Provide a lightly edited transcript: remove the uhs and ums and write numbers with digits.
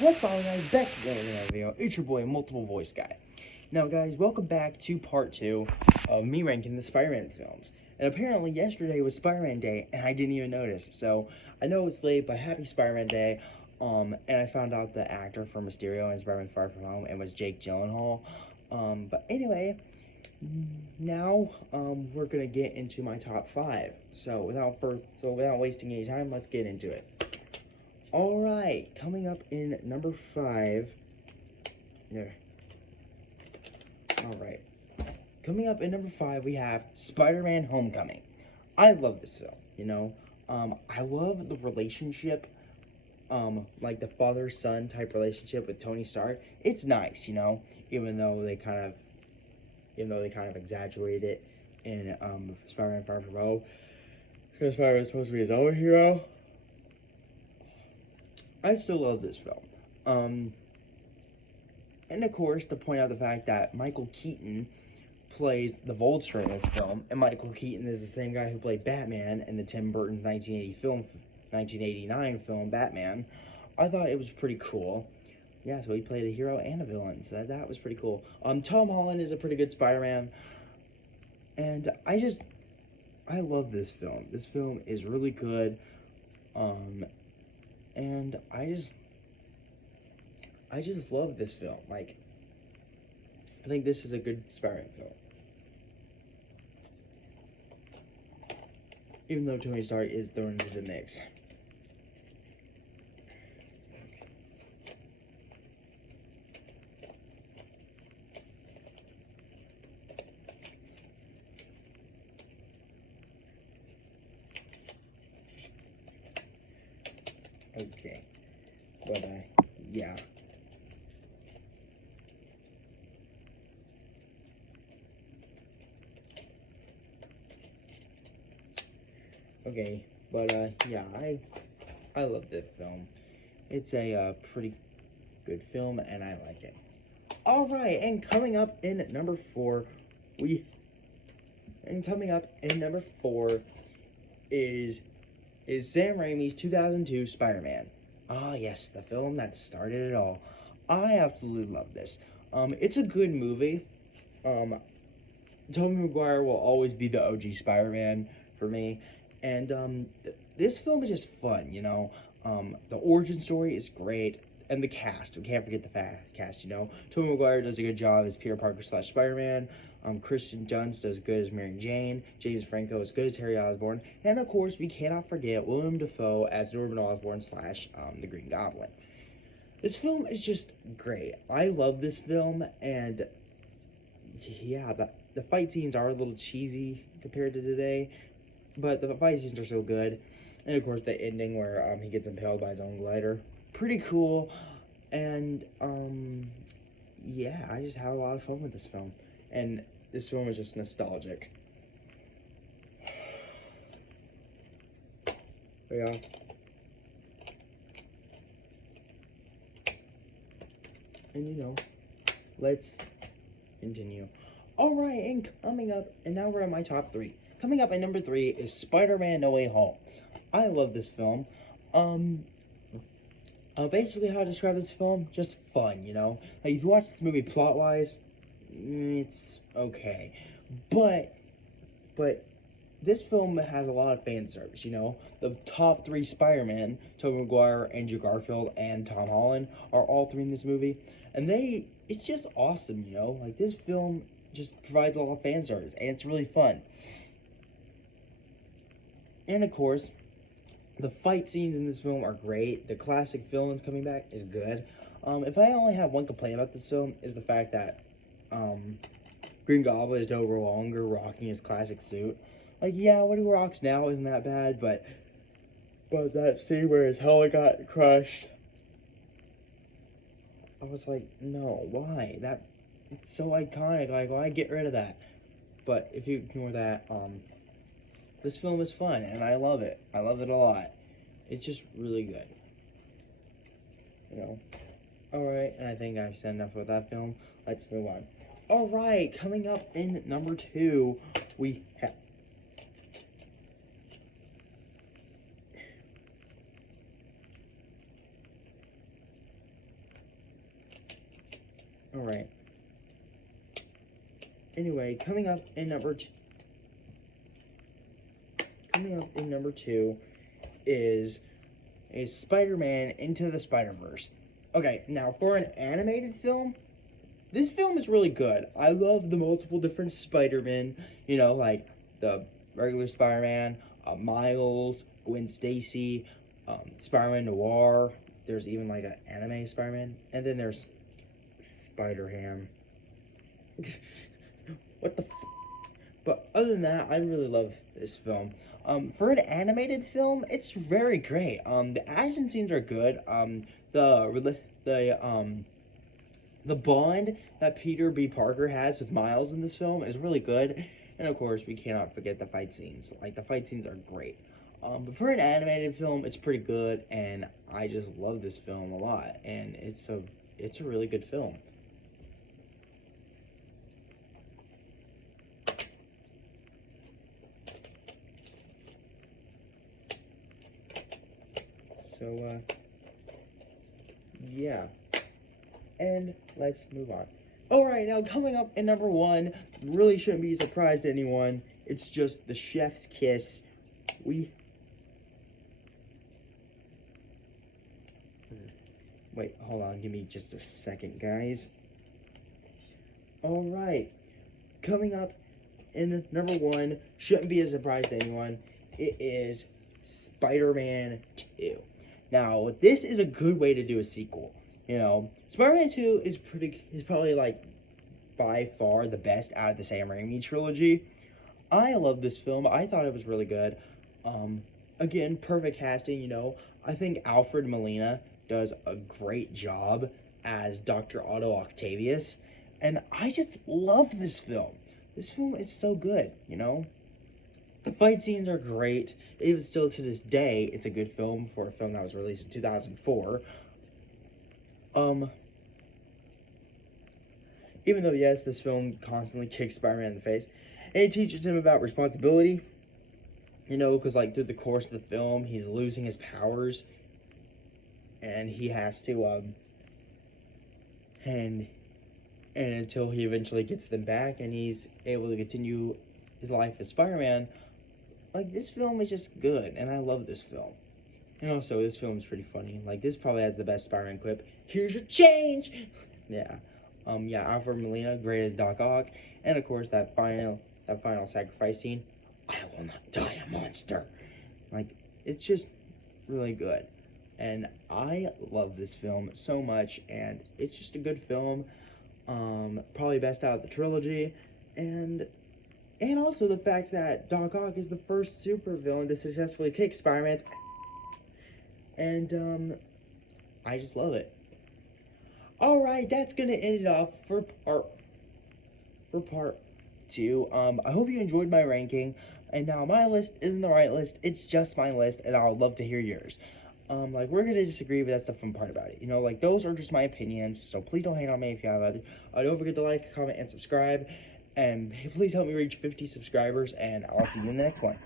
What's up, guys? Back again with another video. It's your boy, Multiple Voice Guy. Now, guys, welcome back to part 2 of me ranking the Spider-Man films. And apparently, yesterday was Spider-Man Day, and I didn't even notice. So, I know it's late, but happy Spider-Man Day. And I found out the actor for Mysterio in Spider-Man Far From Home, and was Jake Gyllenhaal. But anyway, now, we're gonna get into my top 5. So, without wasting any time, let's get into it. Alright, coming up in number 5. Yeah. Alright. Coming up in number 5, we have Spider-Man Homecoming. I love this film, you know. I love the relationship, like the father-son type relationship with Tony Stark. It's nice, you know, even though they kind of exaggerate it in Spider-Man Far From Home. Because Spider-Man's supposed to be his own hero. I still love this film. And of course, to point out the fact that Michael Keaton plays the Vulture in this film, and Michael Keaton is the same guy who played Batman in the Tim Burton's 1989 film Batman. I thought it was pretty cool. Yeah, so he played a hero and a villain, so that was pretty cool. Tom Holland is a pretty good Spider-Man, and I love this film. This film is really good. And I just love this film. Like, I think this is a good Spider-Man film. Even though Tony Stark is thrown into the mix. Okay. But, yeah. Okay, but, yeah, I love this film. It's a, pretty good film, and I like it. Alright, and coming up in number 4, is Sam Raimi's 2002 Spider-Man. Ah, yes, the film that started it all. I absolutely love this. It's a good movie. Tobey Maguire will always be the OG Spider-Man for me. And, this film is just fun, you know. The origin story is great. And the cast, we can't forget the cast, you know. Tobey Maguire does a good job as Peter Parker / Spider-Man. Kristen Dunst does good as Mary Jane. James Franco is good as Harry Osborn. And of course, we cannot forget Willem Dafoe as Norman Osborn / the Green Goblin. This film is just great. I love this film, and yeah, the fight scenes are a little cheesy compared to today, but the fight scenes are so good. And of course, the ending where he gets impaled by his own glider, pretty cool. And yeah, I just had a lot of fun with this film, and this film is just nostalgic. Yeah. And you know, let's continue. Alright, and coming up, and now we're at my top 3. Coming up at number 3 is Spider-Man No Way Home. I love this film. Basically how to describe this film, just fun, you know? Like, if you watch this movie plot-wise, it's okay. But this film has a lot of fan service, you know? The top 3 Spider-Man, Tobey Maguire, Andrew Garfield, and Tom Holland, are all 3 in this movie. And it's just awesome, you know? Like, this film just provides a lot of fan service, and it's really fun. And of course, the fight scenes in this film are great. The classic villains coming back is good. If I only have one complaint about this film, is the fact that Green Goblin is no longer rocking his classic suit. Like, yeah, what he rocks now isn't that bad, but that scene where his helmet got crushed, I was like, no, why? It's so iconic. Like, why get rid of that? But if you ignore that, this film is fun, and I love it. I love it a lot. It's just really good. You know? Alright, and I think I've said enough about that film. Let's move on. Alright, coming up in number 2, we have... Alright. Anyway, coming up in number two is Spider-Man Into the Spider-Verse. Okay, now for an animated film, this film is really good. I love the multiple different Spider-Men, like the regular Spider-Man, Miles, Gwen Stacy, Spider-Man Noir. There's even like an anime Spider-Man, and then there's Spider-Ham. What the But other than that, I really love this film. For an animated film, it's very great. The action scenes are good. The bond that Peter B. Parker has with Miles in this film is really good. And of course, we cannot forget the fight scenes. Like, the fight scenes are great. But for an animated film, it's pretty good, and I just love this film a lot. And it's a really good film. So, yeah. And let's move on. Alright, now coming up in number one, really shouldn't be a surprise to anyone. It's just The Chef's Kiss. Wait, hold on, give me just a second, guys. Alright, coming up in number one, shouldn't be a surprise to anyone. It is Spider-Man 2. Now, this is a good way to do a sequel. Spider-Man 2 is probably like by far the best out of the Sam Raimi trilogy. I love this film. I thought it was really good. Again, perfect casting, I think Alfred Molina does a great job as Dr. Otto Octavius. And I just love this film. This film is so good, The fight scenes are great. Even still to this day, it's a good film for a film that was released in 2004. Even though, yes, this film constantly kicks Spider-Man in the face, and it teaches him about responsibility, because, like, through the course of the film, he's losing his powers, and he has to, and until he eventually gets them back, and he's able to continue his life as Spider-Man, like, this film is just good, and I love this film. And also, this film is pretty funny. Like, this probably has the best Spider-Man clip. Here's your change! Yeah. Alfred Molina, great as Doc Ock. And, of course, that final sacrifice scene. I will not die a monster. Like, it's just really good. And I love this film so much. And it's just a good film. Probably best out of the trilogy. And also the fact that Doc Ock is the first supervillain to successfully kick Spider-Man's. And, I just love it. Alright, that's gonna end it off for part 2. I hope you enjoyed my ranking. And now my list isn't the right list, it's just my list, and I would love to hear yours. Like, we're gonna disagree, but that's the fun part about it. Like, those are just my opinions, so please don't hate on me if you have other. Don't forget to like, comment, and subscribe. And please help me reach 50 subscribers, and I'll see you in the next one.